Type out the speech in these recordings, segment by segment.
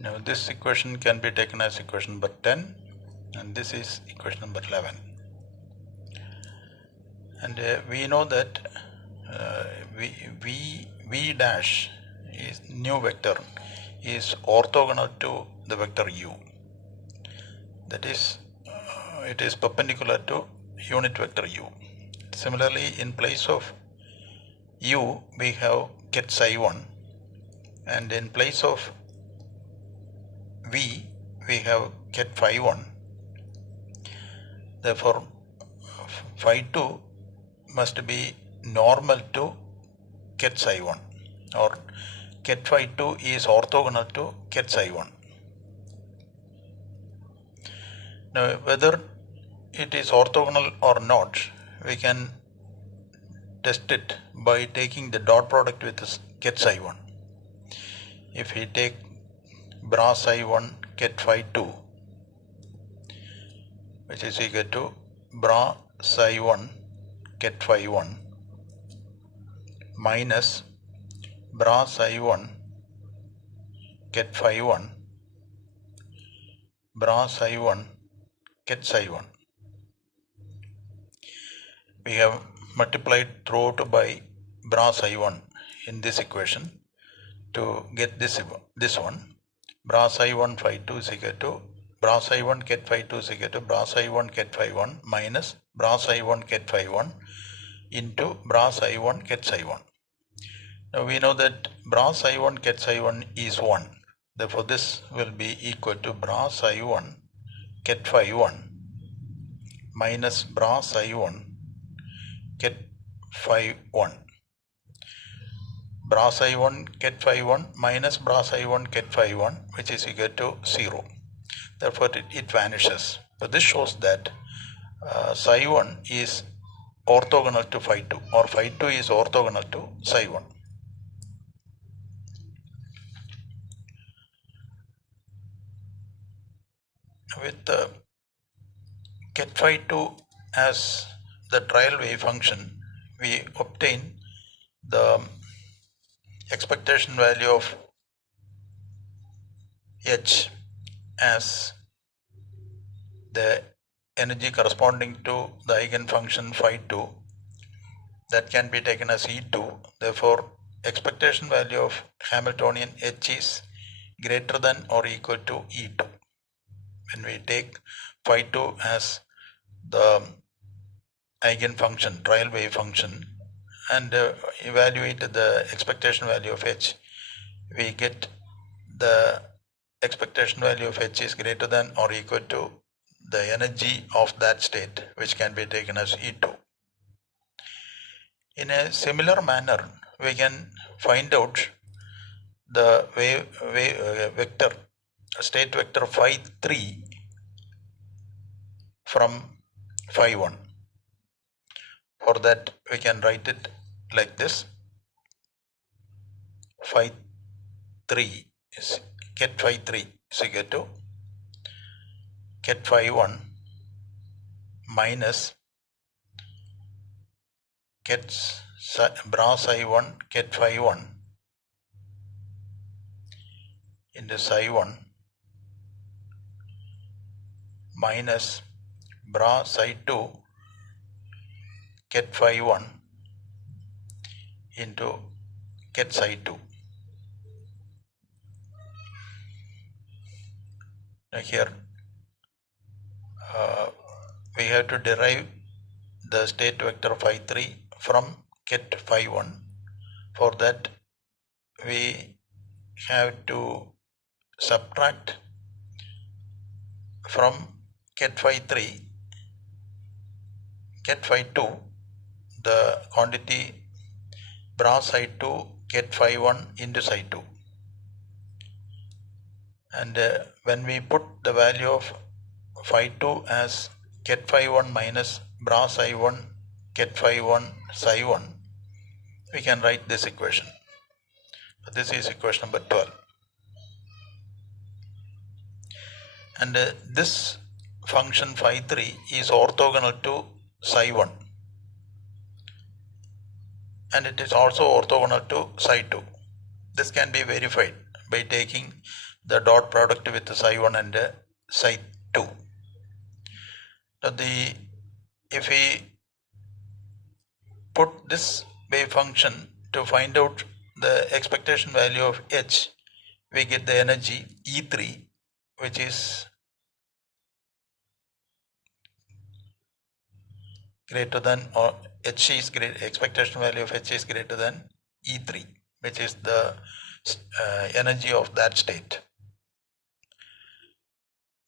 Now this equation can be taken as equation number 10 and this is equation number 11. And we know that v dash is new vector is orthogonal to the vector u. That is, it is perpendicular to unit vector u. Similarly, in place of u we have ket psi 1, and in place of v we have ket phi 1. Therefore phi 2 must be normal to ket psi 1, or ket phi 2 is orthogonal to ket psi 1. Now whether it is orthogonal or not, we can test it by taking the dot product with ket psi 1. If we take bra psi 1 ket phi 2, which is equal to bra psi 1 ket phi 1 minus bra psi 1 ket phi 1 bra psi 1 ket psi 1. We have multiplied throughout by bra psi 1 in this equation to get this one. Bra psi 1 phi 2 is equal to bra psi 1 ket phi 2 is equal to bra psi 1 ket phi 1 minus bra psi 1 ket phi 1 into bra psi 1 ket psi 1. Now we know that bra psi 1 ket psi 1 is 1. Therefore this will be equal to bra psi 1 ket phi 1 minus bra psi 1 ket phi 1. Bra psi 1 ket phi 1 minus bra psi 1 ket phi 1, which is equal to 0. Therefore it vanishes. So this shows that psi 1 is orthogonal to phi 2, or phi 2 is orthogonal to psi 1. With ket phi 2 as the trial wave function, we obtain the expectation value of h as the energy corresponding to the eigenfunction phi 2, that can be taken as E2. Therefore expectation value of Hamiltonian h is greater than or equal to E2. When we take phi 2 as the eigenfunction, trial wave function, and evaluate the expectation value of h, we get the expectation value of h is greater than or equal to the energy of that state, which can be taken as E2. In a similar manner, we can find out the vector, state vector phi 3 from phi 1. For that we can write it like this: phi 3 is ket phi 3 is equal to ket phi 1 minus bra psi 1 ket phi 1 into psi 1 minus bra psi 2 ket phi 1 into ket psi 2. Now here we have to derive the state vector phi 3 from ket phi 1. For that we have to subtract from ket phi 3 ket phi 2 the quantity bra psi 2 ket phi 1 into psi 2, and when we put the value of phi 2 as ket phi 1 minus bra psi 1 ket phi 1 psi 1, we can write this equation. This is equation number 12. And this function phi 3 is orthogonal to psi 1, and it is also orthogonal to psi 2. This can be verified by taking the dot product with psi1 and psi2. Now if we put this wave function to find out the expectation value of H, we get the energy E3, which is greater than, or H is great, expectation value of H is greater than E3, which is the energy of that state.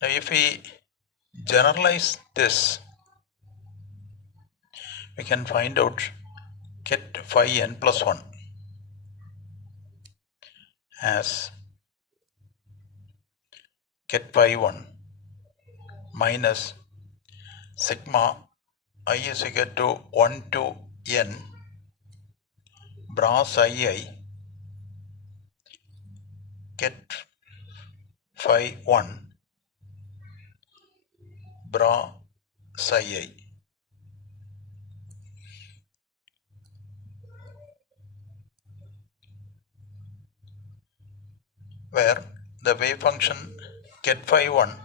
Now if we generalize this, we can find out get phi n plus 1 as get phi 1 minus sigma I is equal to 1 to n bra psi I get phi 1 bra psi I. Where the wave function get phi 1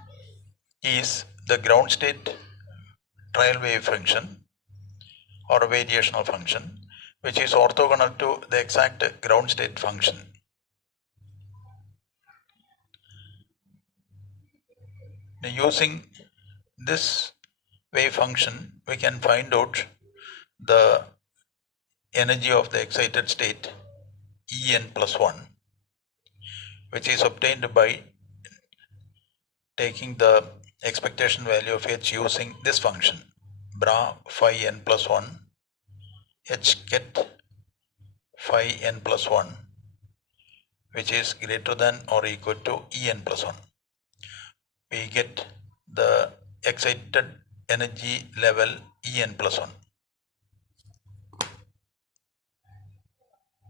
is the ground state trial wave function or a variational function, which is orthogonal to the exact ground state function. Now, using this wave function, we can find out the energy of the excited state En plus 1, which is obtained by taking the expectation value of H using this function bra phi n plus 1 H get phi n plus 1, which is greater than or equal to En plus 1. We get the excited energy level En plus 1.